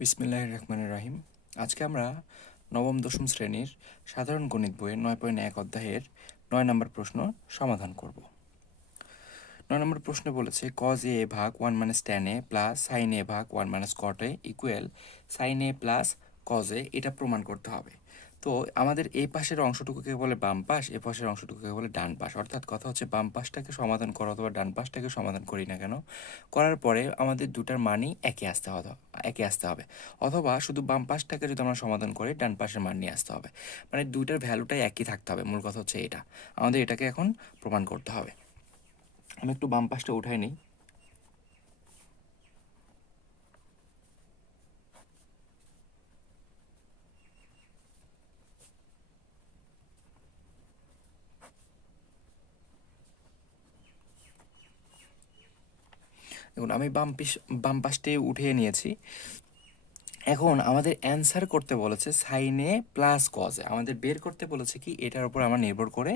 বিসমিল্লাহির রহমানির রহিম। আজকে আমরা নবম দশম শ্রেণীর সাধারণ গণিত বইয়ের 9.1 অধ্যায়ের 9 নম্বর প্রশ্ন সমাধান করব। 9 নম্বর প্রশ্নে বলেছে cos a ভাগ 1 - tan a plus sin a ভাগ 1 - cot a equal sin a plus cos a, এটা প্রমাণ করতে হবে। তো আমাদের এই পাশের অংশটুকুকে বলে বাম পাশ, এ পাশের অংশটুকুকে বলে ডান পাশ। অর্থাৎ কথা হচ্ছে বাম পাশটাকে সমাধান করো অথবা ডান পাশটাকে সমাধান করি না কেন, করার পরে আমাদের দুটার মানই একে আসতে হবে। অথবা শুধু বাম পাশটাকে যদি আমরা সমাধান করি, ডান পাশের মান নিয়ে আসতে হবে। মানে দুইটার ভ্যালুটাই একই থাকতে হবে। মূল কথা হচ্ছে এটা, আমাদের এটাকে এখন প্রমাণ করতে হবে। আমি একটু বাম পাশটা উঠাই নিই। দেখুন, আমি বাম পাশটি উঠিয়ে নিয়েছি। এখন আমাদের অ্যান্সার করতে বলেছে সাইনে প্লাস কজে, আমাদের বের করতে বলেছে কি এটার উপর আমরা নির্ভর করে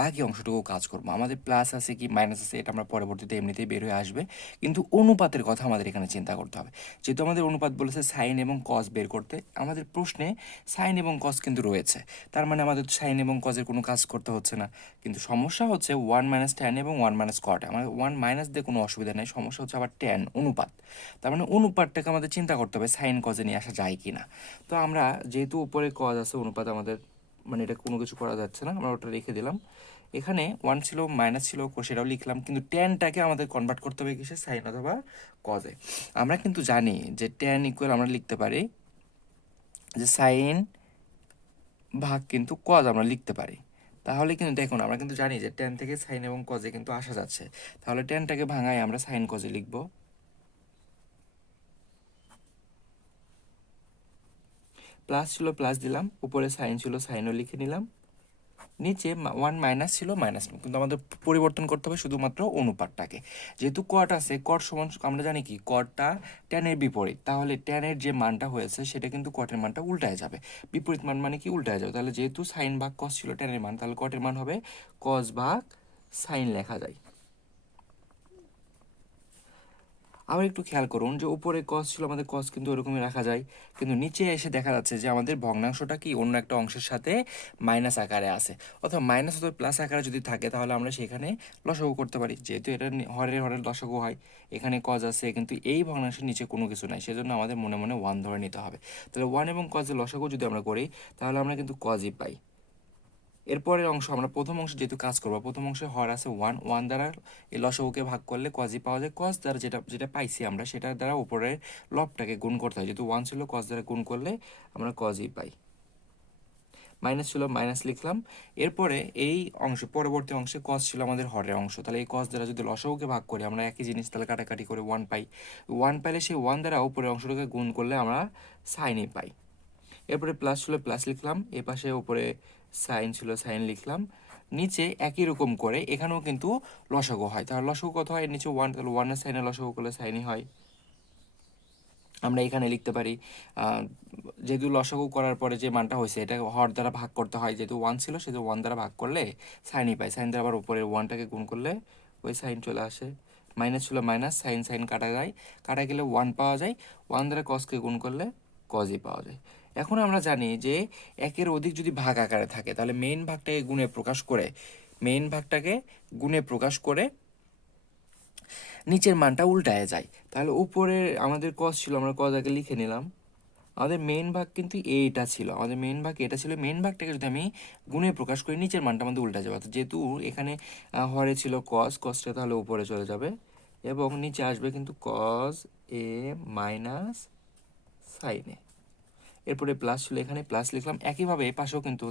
বাকি অংশটুকু কাজ করব। আমাদের প্লাস আছে কি মাইনাস আছে এটা আমরা পরবর্তীতে এমনিতেই বের হয়ে আসবে, কিন্তু অনুপাতের কথা আমাদের এখানে চিন্তা করতে হবে। যেহেতু আমাদের অনুপাত বলেছে সাইন এবং কজ বের করতে, আমাদের প্রশ্নে সাইন এবং কজ কিন্তু রয়েছে, তার মানে আমাদের সাইন এবং কজের কোনো কাজ করতে হচ্ছে না। কিন্তু সমস্যা হচ্ছে 1 - tan এবং 1 - cot। আমাদের 1 দিয়ে কোনো অসুবিধা নেই, সমস্যা হচ্ছে আবার ট্যান অনুপাত। তার মানে অনুপাতটাকে আমাদের চিন্তা করতে হবে সাইন কজে নিয়ে আসা যায় কি না। তো আমরা যেহেতু উপরে কজ আছে, অনুপাত আমাদের মানে এটা কোনো কিছু করা যাচ্ছে না, আমরা ওটা রেখে দিলাম। এখানে 1 ছিল, মাইনাস ছিল, সেটাও লিখলাম, কিন্তু ট্যানটাকে আমাদের কনভার্ট করতে হবে কিসে, সাইন অথবা কজে। আমরা কিন্তু জানি যে ট্যান ইকুয়াল আমরা লিখতে পারি যে সাইন ভাগ কিন্তু কজ আমরা লিখতে পারি। তাহলে কিন্তু দেখুন, আমরা কিন্তু জানি যে ট্যান থেকে সাইন এবং কজে কিন্তু আসা যাচ্ছে। তাহলে ট্যানটাকে ভাঙাই আমরা সাইন কজে লিখবো। প্লাস ছিল প্লাস দিলাম, উপরে সাইন ছিল সাইনও লিখে নিলাম, নিচে 1 ছিল মাইনাস, কিন্তু আমাদের পরিবর্তন করতে হবে শুধুমাত্র অনুপাতটাকে। যেহেতু কট আছে, কট সমান আমরা জানি কি কটটা ট্যানের বিপরীত, তাহলে ট্যানের যে মানটা হয়েছে সেটা কিন্তু কটের মানটা উল্টায় যাবে। বিপরীত মান মানে কি উল্টায় যাবে, তাহলে যেহেতু সাইন ভাগ কস ছিল ট্যানের মান, তাহলে কটের মান হবে কস ভাগ সাইন লেখা যায়। আবার একটু খেয়াল করুন যে উপরে কস ছিল, আমাদের কস কিন্তু ওরকমই রাখা যায়, কিন্তু নিচে এসে দেখা যাচ্ছে যে আমাদের ভগ্নাংশটা কি অন্য একটা অংশের সাথে মাইনাস আকারে আছে, অথবা মাইনাস অথবা প্লাস আকারে যদি থাকে তাহলে আমরা সেখানে লসাগু করতে পারি। যেহেতু এটা হরের হরের লসাগু হয়, এখানে কজ আছে কিন্তু এই ভগ্নাংশের নিচে কোনো কিছু নাই, সেজন্য আমাদের মনে মনে 1 ধরে নিতে হবে। তাহলে 1 এবং কজের লসাগু যদি আমরা করি তাহলে আমরা কিন্তু কজই পাই। এরপরের অংশ, আমরা প্রথম অংশে যেহেতু কাজ করবো, প্রথম অংশে হর আছে 1 দ্বারা এই লসাগুকে ভাগ করলে কজই পাওয়া যায়। কজ দ্বারা যেটা যেটা পাইছি আমরা সেটার দ্বারা উপরের লবটাকে গুণ করতে হয়, যেহেতু 1 ছিল কজ দ্বারা গুণ করলে আমরা কজই পাই। মাইনাস ছিল মাইনাস লিখলাম। এরপরে এই অংশ পরবর্তী অংশে কজ ছিল আমাদের হরের অংশ, তাহলে এই কজ দ্বারা যদি লসাগুকে ভাগ করি আমরা একই জিনিস, তাহলে কাটাকাটি করে 1 পাই। 1 পাইলে সেই 1 দ্বারা উপরের অংশটাকে গুণ করলে আমরা সাইনই পাই। এরপরে প্লাস ছিল প্লাস লিখলাম, এ পাশে উপরে সাইন ছিল সাইন লিখলাম, নিচে একই রকম করে এখানেও কিন্তু লসাগু হয়। তাহলে লসাগু কত হয়, নিচে 1, তাহলে 1 এর সাইনে লসাগু করলে সাইনই হয়। আমরা এখানে লিখতে পারি যেহেতু লসাগু করার পরে যে মানটা হয়েছে এটা হর দ্বারা ভাগ করতে হয়, যেহেতু 1 ছিল সেহেতু 1 দ্বারা ভাগ করলে সাইনই পাই। সাইন দ্বারা আবার উপরের 1টাকে গুণ করলে ওই সাইন চলে আসে। মাইনাস ছিল মাইনাস, সাইন সাইন কাটা যায়, কাটা গেলে 1 পাওয়া যায়, 1 দ্বারা কসকে গুণ করলে কজই পাওয়া যায়। এখন আমরা জানি যে একের অধিক যদি ভাগ আকারে থাকে তাহলে মেইন ভাগটাকে গুণে প্রকাশ করে নিচের মানটা উল্টায় যায়। তাহলে উপরে আমাদের কস ছিল, আমরা কস আগে লিখে নিলাম। আমাদের মেইন ভাগ কিন্তু এইটা ছিল, আমাদের মেইন ভাগ এটা ছিল। মেইন ভাগটাকে যদি আমি গুণে প্রকাশ করি নিচের মানটা আমাদের উল্টা যাবে, অর্থাৎ যেহেতু এখানে হরে ছিল কস, কসটা তাহলে উপরে চলে যাবে এবং নিচে আসবে কিন্তু কস এ মাইনাস সাইনে। এরপরে প্লাস ছিল, এখানে প্লাস লিখলাম। একইভাবে এই পাশেও কিন্তু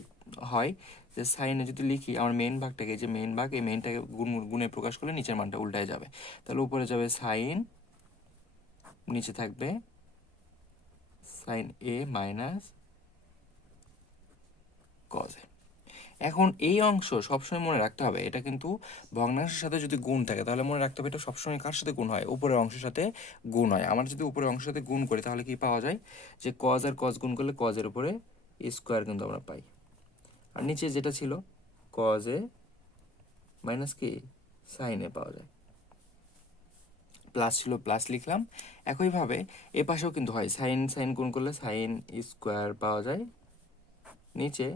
হয় যে সাইনে যদি লিখি আমার মেইন ভাগটাকে, যে মেইন ভাগ এই মেইনটাকে গুণে প্রকাশ করলে নিচের মানটা উল্টায় যাবে, তাহলে উপরে যাবে সাইন, নিচে থাকবে sine A minus cos A. এখন এই অংশ সবসময় মনে রাখতে হবে, এটা কিন্তু ভগ্নাংশের সাথে যদি গুণ থাকে তাহলে মনে রাখতে হবে এটা সবসময় কার সাথে গুণ হয়, উপরের অংশের সাথে গুণ হয়। আমরা যদি উপরের অংশের সাথে গুণ করি তাহলে কি পাওয়া যায়, যে কজ আর কজ গুণ করলে কজের উপরে স্কোয়ার কিন্তু আমরা পাই। আর নিচে যেটা ছিল কজ এ মাইনাস কি সাইন এ পাওয়া যায়। প্লাস ছিল প্লাস লিখলাম। একইভাবে এ পাশেও কিন্তু হয়, সাইন সাইন গুণ করলে সাইন স্কোয়ার পাওয়া যায়, নিচে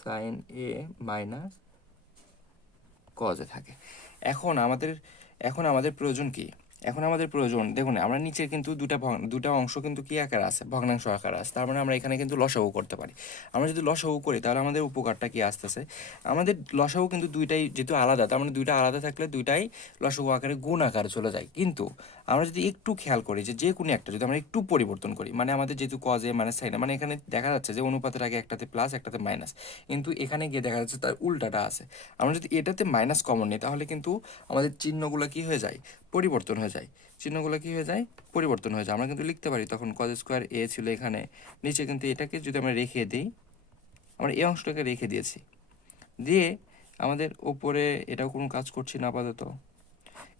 সাইন এ মাইনাস কজে থাকে। এখন আমাদের এখন আমাদের প্রয়োজন কি? এখন আমাদের প্রয়োজন, দেখুন আমরা নিচে কিন্তু দুটা অংশ কিন্তু কি আকারে আছে, ভগ্নাংশ আকারে আছে, তার মানে আমরা এখানে কিন্তু লসাগু করতে পারি। আমরা যদি লসাগু করি তাহলে আমাদের উপকারটা কি আসতেছে, আমাদের লসাগু কিন্তু দুইটাই যেহেতু আলাদা, তার মানে দুইটা আলাদা থাকলে দুইটাই লসাগু আকারে গুণ আকারে চলে যায়। কিন্তু আমরা যদি একটু খেয়াল করি যে কোনো একটা যদি আমরা একটু পরিবর্তন করি, মানে আমাদের যেহেতু কজে মানে সাইনে, মানে এখানে দেখা যাচ্ছে যে অনুপাতের আগে একটাতে প্লাস একটাতে মাইনাস, কিন্তু এখানে গিয়ে দেখা যাচ্ছে তার উল্টাটা আছে। আমরা যদি এটাতে মাইনাস কমন নিই তাহলে কিন্তু আমাদের চিহ্নগুলো কি হয়ে যায়, পরিবর্তন হয়ে যায়। চিহ্নগুলো কি হয়ে যায়, পরিবর্তন হয়ে যায়। আমরা কিন্তু লিখতে পারি তখন কজ স্কোয়ার এ ছিল এখানে, নিচে কিন্তু এটাকে যদি আমরা রেখে দিই, আমরা এই অংশটাকে রেখে দিয়েছি, দিয়ে আমাদের ওপরে এটাও কোনো কাজ করছি না আপাতত।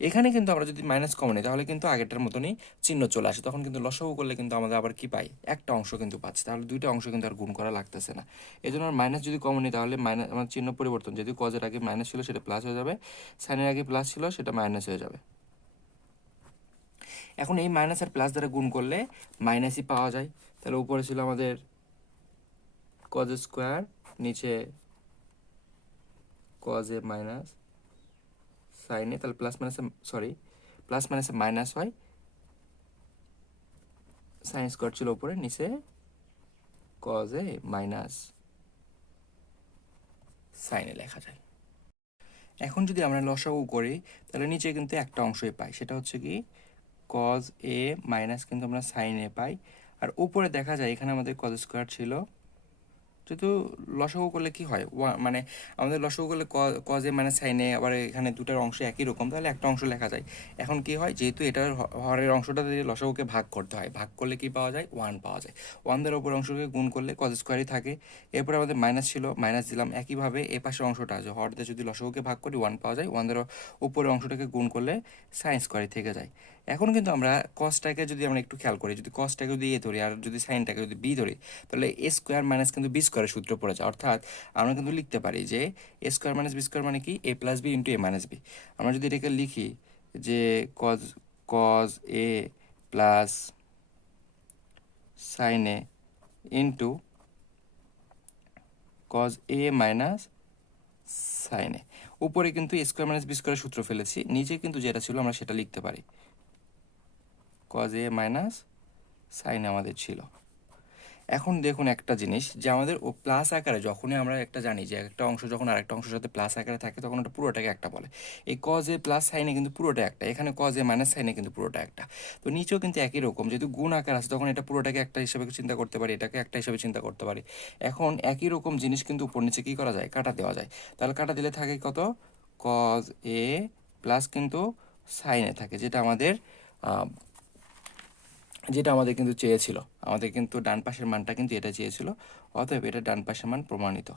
এখানে কিন্তু আমরা যদি মাইনাস কমন নিই তাহলে কিন্তু আগেরটার মতনই চিহ্ন চলে আসে, তখন কিন্তু লসাগু করলে কিন্তু আমাদের আবার কি পাই, একটা অংশ কিন্তু পাচ্ছি, তাহলে দুইটা অংশ কিন্তু আর গুণ করা লাগতেছে না। এই জন্য আর মাইনাস যদি কমন নিই তাহলে মাইনাস আমার চিহ্ন পরিবর্তন, যদি কজের আগে মাইনাস ছিল সেটা প্লাস হয়ে যাবে, সাইনের আগে প্লাস ছিল সেটা মাইনাস হয়ে যাবে। এখন এই মাইনাস আর প্লাস দ্বারা গুণ করলে মাইনাসই পাওয়া যায়, তাহলে উপরে ছিল আমাদের কজ স্কোয়ার, নিচে কজ এ মাইনাস সাইনে, তাহলে প্লাস মাইনাসে সরি প্লাস মাইনাসে মাইনাস হয়, সাইন স্কোয়ার ছিল উপরে, নিচে কজ এ মাইনাস সাইনে লেখা যায়। এখন যদি আমরা লসাগু করি তাহলে নিচে কিন্তু একটা অংশই পাই, সেটা হচ্ছে কি কজ এ মাইনাস কিন্তু আমরা সাইন এ পাই। আর উপরে দেখা যায় এখানে আমাদের কজ স্কোয়ার ছিল, যেহেতু লসাগু করলে কি হয়, মানে আমাদের লসাগু করলে কজে মানে সাইনে, আবার এখানে দুটার অংশ একই রকম, তাহলে একটা অংশ লেখা যায়। এখন কি হয়, যেহেতু এটার হরের অংশটা দিয়ে লসাগুকে ভাগ করতে হয়, ভাগ করলে কি পাওয়া যায়, ওয়ান পাওয়া যায়। ওয়ান দ্বারা উপর অংশকে গুণ করলে কজ স্কোয়ারই থাকে। এরপরে আমাদের মাইনাস ছিল, মাইনাস দিলাম। একইভাবে এ পাশের অংশটা আছে, হর দিয়ে যদি লসাগুকে ভাগ করি ওয়ান পাওয়া যায়, ওয়ান দ্বারা উপরের অংশটাকে গুণ করলে সাইন স্কোয়ারই থেকে যায়। এখন কিন্তু আমরা কসটাকে যদি আমরা একটু খেয়াল করি, যদি কসটাকে যদি এ ধরি আর যদি সাইনটাকে যদি বি ধরি, তাহলে এ স্কোয়ার মাইনাস কিন্তু বি স্কোয়ারের সূত্র পড়ে যায়। অর্থাৎ আমরা কিন্তু লিখতে পারি যে A square minus B square মানে কি, A plus B into A minus B. আমরা যদি এটাকে লিখি যে কজ কজ A plus sign A into কজ এ মাইনাস সাইন এ, উপরে কিন্তু এ স্কোয়ার মাইনাস বি স্কোয়ারের সূত্র ফেলেছি, নিচে কিন্তু যেটা ছিল আমরা সেটা লিখতে পারি, কজ এ মাইনাস সাইন আমাদের ছিল। এখন দেখুন একটা জিনিস, যে আমাদের ও প্লাস আকারে যখনই আমরা একটা জানি যে একটা অংশ যখন আরেকটা অংশের সাথে প্লাস আকারে থাকে তখন ওটা পুরোটাকে একটা বলে। এই কজ এ প্লাস সাইনে কিন্তু পুরোটা একটা, এখানে কজ এ মাইনাস সাইনে কিন্তু পুরোটা একটা। তো নিচেও কিন্তু একই রকম, যেহেতু গুণ আকার আছে তখন এটা পুরোটাকে একটা হিসেবে চিন্তা করতে পারি, এটাকে একটা হিসেবে চিন্তা করতে পারি। এখন একই রকম জিনিস কিন্তু উপর নিচে কী করা যায়, কাটা দেওয়া যায়। তাহলে কাটা দিলে থাকে কত, কজ এ প্লাস কিন্তু সাইনে থাকে, যেটা আমাদের কিন্তু চেয়েছিল, আমাদের কিন্তু ডান পাশের মানটা কিন্তু এটা চেয়েছিল, অতএব এটা ডান পাশের মান প্রমাণিত।